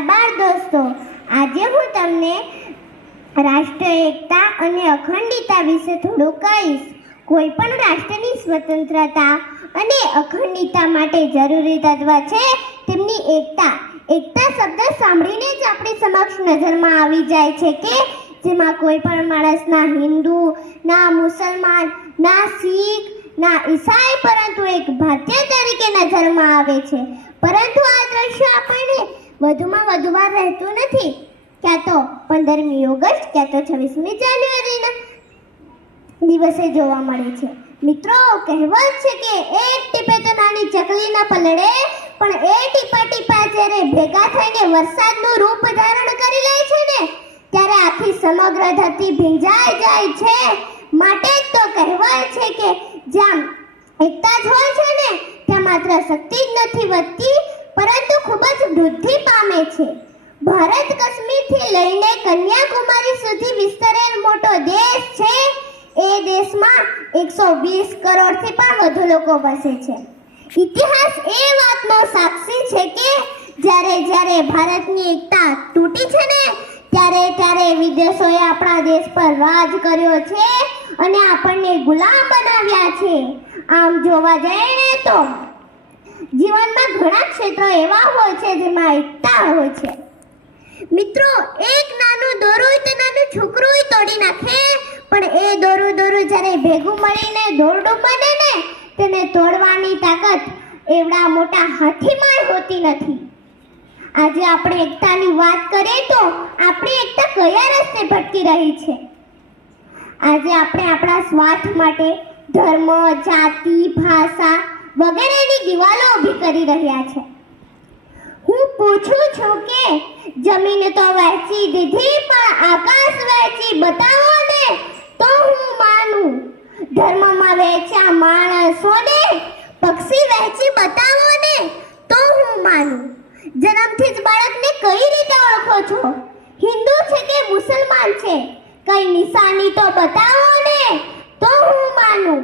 મારા બાળ દોસ્તો, આજે હું તમને રાષ્ટ્ર એકતા અને અખંડિતતા વિશે થોડું કહીશ. કોઈ પણ રાષ્ટ્રની સ્વતંત્રતા અને અખંડિતતા માટે જરૂરી તત્વ છે તેમની એકતા. એકતા શબ્દ સાંભળીને જ આપણી સમક્ષ નજરમાં આવી જાય છે કે જેમાં કોઈ પણ માણસ ના હિન્દુ, ના મુસલમાન, ના શીખ, ના ઈસાઈ, પરંતુ એક ભારતીય તરીકે નજરમાં આવે છે. પરંતુ આ દ્રશ્ય આપણને વધુમાં વધુ વાર રહેતું નથી. ક્યાં તો 15મી ઓગસ્ટ, ક્યાં તો 26મી જાન્યુઆરીના દિવસે જોવા મળે છે. મિત્રો, કહેવત છે કે એક ટીપે તો નાની ચકલી ન પલળે, પણ એ ટીપા ટીપા જ્યારે ભેગા થઈને વરસાદનું રૂપ ધારણ કરી લે છે ને, ત્યારે આખી સમગ્ર ધરતી ભીંજાઈ જાય છે. માટે જ તો કહેવાય છે કે જ્યાં એકતા જ હોય છે ને, ત્યાં માત્ર શક્તિ જ નથી વધતી, પરંતુ ખૂબ જ વૃદ્ધિ પામે છે. ભારત કાશ્મીરથી લઈને કન્યાકુમારી સુધી વિસ્તરેલ મોટો દેશ છે. એ દેશમાં 120 કરોડથી પણ વધુ લોકો વસે છે. ઇતિહાસ એ વાતનો સાક્ષી છે કે જ્યારે ભારતની એકતા તૂટી છે ને, ત્યારે વિદેશોએ આપણા દેશ પર રાજ કર્યો છે અને આપણને ગુલામ બનાવ્યા છે. આમ જોવા જઈએ તો જીવનમાં ઘણા ક્ષેત્રો એવા હોય છે જેમાં એકતા હોય છે. મિત્રો, એક નાનું દોરું તો નાનું છોકરું તોડી નાખે, પણ એ દોરું જ્યારે ભેગું મળીને દોરડું બને ને, તેને તોડવાની તાકાત એવડા મોટા હાથીમાં હોતી નથી. આજે આપણે એકતાની વાત કરીએ તો આપણી એકતા કયા રસ્તે ભટકી રહી છે? આજે આપણે આપણા સ્વાર્થ માટે ધર્મ, જાતિ, ભાષા વગેરેની દિવાલો ઊભી કરી રહ્યા છે. હું પૂછું છું કે જમીન તો વહેંચી દીધી, પણ આકાશ વહેંચી બતાવો ને તો હું માનું. ધર્મમાં વહેંચ્યા માણસોને પક્ષી વહેંચી બતાવો ને તો હું માનું. જન્મથી જ બાળકને કઈ રીતે ઓળખો છો? હિન્દુ છે કે મુસલમાન છે? કઈ નિશાની તો બતાવો ને તો હું માનું.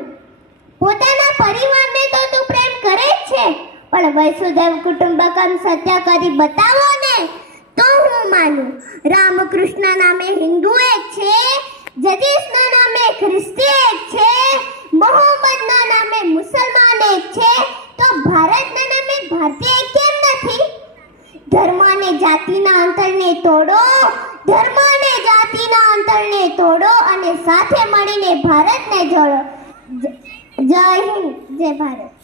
પોતાના પરિવારને તો તું પ્રેમ કરે જ છે, પણ વસુધૈવ કુટુંબકમ સત્ય કરી બતાવો ને તો હું માનું. રામકૃષ્ણ નામે હિન્દુ એક છે, જતીશના નામે ખ્રિસ્તી એક છે, મોહમ્મદના નામે મુસલમાન એક છે, તો ભારતના નામે ભારતીય કેમ નથી? ધર્મ અને જાતિના અંતરને તોડો, ધર્મ અને જાતિના અંતરને તોડો અને સાથે મળીને ભારતને જોડો. જય હિન્દ, જય ભારત.